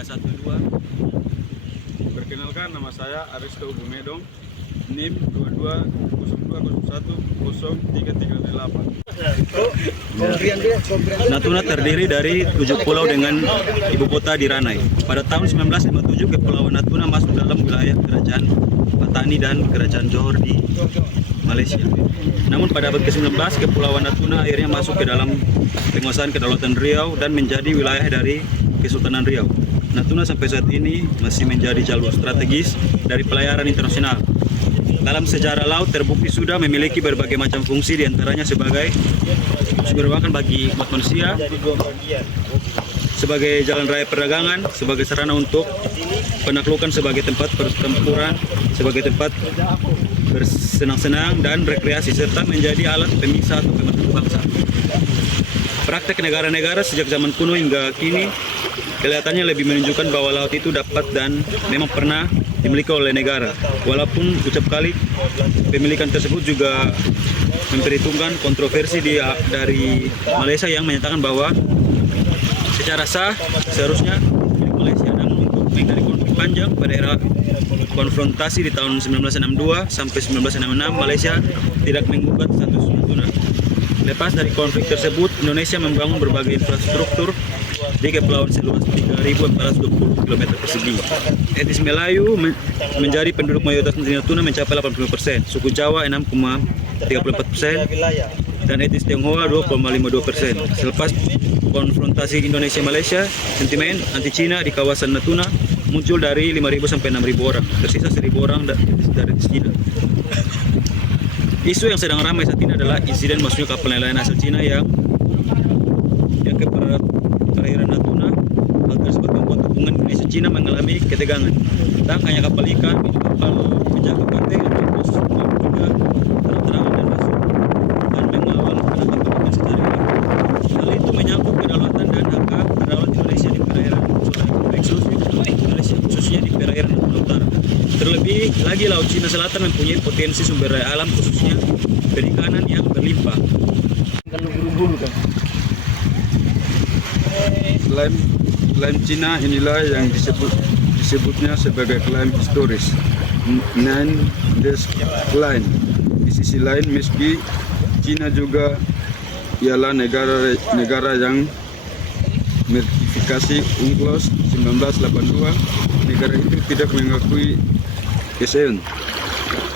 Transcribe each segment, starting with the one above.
312. Perkenalkan, nama saya Aristo Bumedong, NIM 2202010338. Natuna terdiri dari 7 pulau dengan ibu kota di Ranai. Pada tahun 1957 Kepulauan Natuna masuk dalam wilayah Kerajaan Patani dan Kerajaan Johor di Malaysia. Namun pada abad ke-19 Kepulauan Natuna akhirnya masuk ke dalam penguasaan Kedaulatan Riau dan menjadi wilayah dari Kesultanan Riau. Natuna sampai saat ini masih menjadi jalur strategis dari pelayaran internasional. Dalam sejarah laut terbukti sudah memiliki berbagai macam fungsi, diantaranya sebagai sumber makan bagi umat manusia, sebagai jalan raya perdagangan, sebagai sarana untuk penaklukan, sebagai tempat pertempuran, sebagai tempat bersenang-senang dan rekreasi, serta menjadi alat pemisah atau pemersatu bangsa. Praktek negara-negara sejak zaman kuno hingga kini kelihatannya lebih menunjukkan bahwa laut itu dapat dan memang pernah dimiliki oleh negara. Walaupun ucap kali pemilikan tersebut juga memperhitungkan kontroversi dari Malaysia yang menyatakan bahwa secara sah seharusnya milik Malaysia. Namun untuk menghindari konflik panjang pada era konfrontasi di tahun 1962 sampai 1966, Malaysia tidak menggugat status Natuna. Lepas dari konflik tersebut, Indonesia membangun berbagai infrastruktur di kepulauan seluas 3.420 km persegi. Etnis Melayu menjadi penduduk mayoritas di Natuna mencapai 80%, suku Jawa 6,34%, dan etnis Tionghoa 2,52%. Selepas konfrontasi Indonesia-Malaysia, sentimen anti-Cina di kawasan Natuna muncul dari 5.000 sampai 6.000 orang, tersisa 1.000 orang dari etnis Cina. Isu yang sedang ramai saat ini adalah insiden masuknya kapal nelayan asal Cina yang ke perairan Natuna. Hal tersebut membuat hubungan Indonesia-Cina mengalami ketegangan. Tak hanya kapal ikan, kapal penjaga pantai atau pos juga terang-terangan dan masuk dan mengawal penangkapan ikan secara ilegal. Hal itu menyangkut kedaulatan dan hak kedaulatan Indonesia di perairan eksklusif Malaysia, khususnya di perairan Natuna Utara. Terlebih lagi, Laut Cina Selatan mempunyai potensi sumber daya alam, khususnya perikanan yang berlimpah. Klaim Cina inilah yang disebutnya sebagai klaim historis, Nandes Klaim. Di sisi lain, meski Cina juga ialah negara yang meratifikasi UNCLOS 1982, negara itu tidak mengakui ASEAN.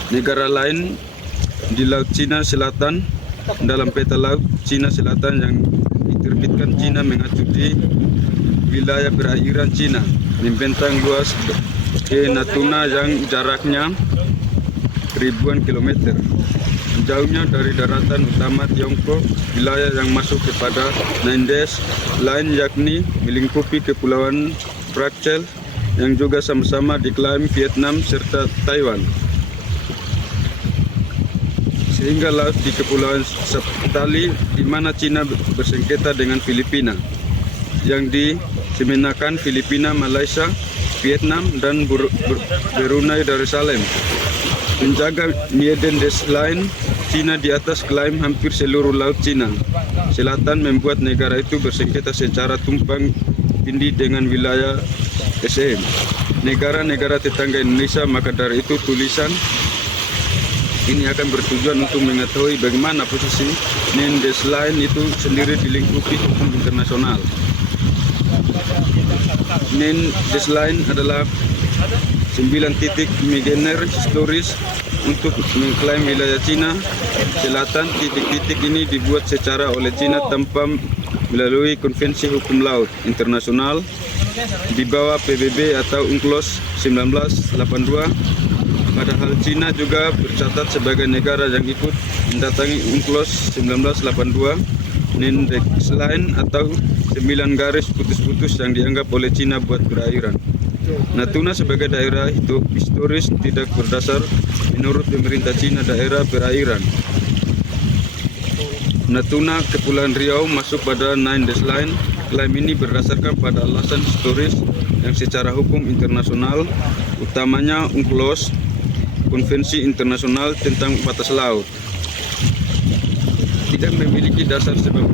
Negara lain di Laut Cina Selatan, dalam peta Laut Cina Selatan yang diterbitkan Cina mengacu di wilayah perairan Cina, membentang luas ke Natuna yang jaraknya ribuan kilometer. Jauhnya dari daratan utama Tiongkok, wilayah yang masuk kepada Nandes lain yakni melingkupi kepulauan Prachuap yang juga sama-sama diklaim Vietnam serta Taiwan. Sehingga laut di Kepulauan Saptali di mana Cina bersengketa dengan Filipina, yang diseminakan Filipina, Malaysia, Vietnam, dan Brunei Darussalam. Menjaga Nandes Line, Cina di atas klaim hampir seluruh Laut Cina Selatan membuat negara itu bersengketa secara tumpang tindih dengan wilayah ASEAN, negara-negara tetangga Indonesia. Maka dari itu tulisan ini akan bertujuan untuk mengetahui bagaimana posisi Nandes Line itu sendiri dilingkupi hukum internasional. Nandes Line adalah 9 titik imagener historis untuk mengklaim wilayah Cina Selatan. Titik-titik ini dibuat secara oleh Cina tanpa melalui Konvensi Hukum Laut Internasional di bawah PBB atau UNCLOS 1982. Padahal Cina juga tercatat sebagai negara yang ikut mendatangi UNCLOS 1982. Nandes Line atau 9 garis putus-putus yang dianggap oleh Cina buat perairan Natuna sebagai daerah itu historis tidak berdasar menurut pemerintah Cina daerah perairan Natuna Kepulauan Riau masuk pada Nandes Line. Klaim ini berdasarkan pada alasan historis yang secara hukum internasional, utamanya UNCLOS, Konvensi Internasional tentang Batas Laut, tidak memiliki dasar sebab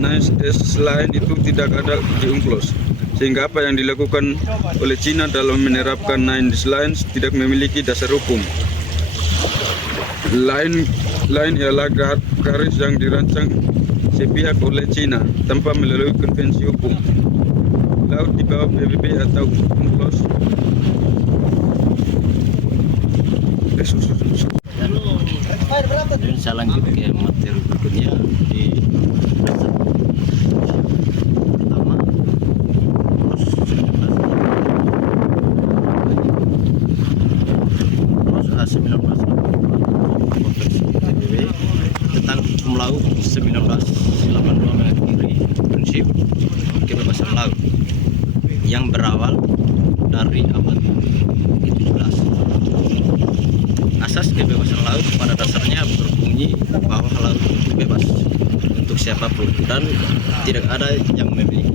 nine-dash line itu tidak ada di UNCLOS. Sehingga apa yang dilakukan oleh Cina dalam menerapkan nine-dash line tidak memiliki dasar hukum. Line ialah garis yang dirancang sepihak oleh Cina tanpa melalui konvensi hukum. Laut di bawah PBB atau UNCLOS. Dan saya lanjut ke materi berikutnya di dasar pertama terus 19 PBB tentang hukum laut 1982 mengakhiri prinsip kebebasan laut yang berawal dari abad ke-17. Asas kebebasan laut pada dasarnya berbunyi bahwa laut itu bebas untuk siapapun dan tidak ada yang memiliki.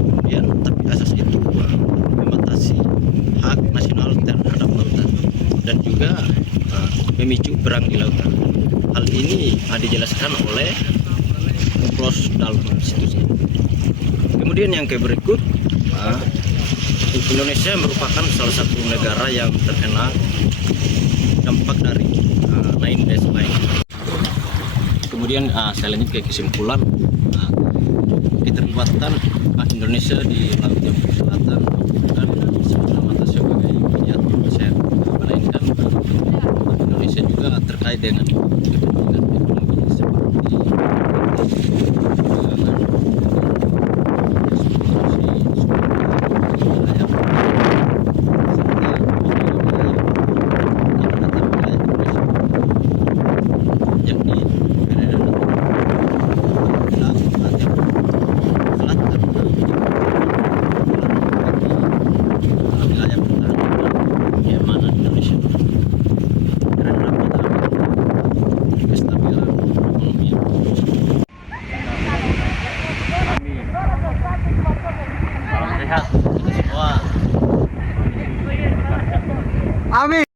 Kemudian, tapi asas itu membatasi hak nasional terhadap lautan dan juga memicu perang di lautan. Hal ini dijelaskan oleh UNCLOS dalam konstitusi. Kemudian yang berikut, Indonesia merupakan salah satu negara yang terkena dampak dari nine-dash line. Kemudian saya lanjut ke kesimpulan keterlibatan Indonesia di Laut Jambu Selatan dan semata-mata sebagai mediator ASEAN, melainkan Indonesia juga terkait dengan kepentingan ekonomi seperti perdagangan,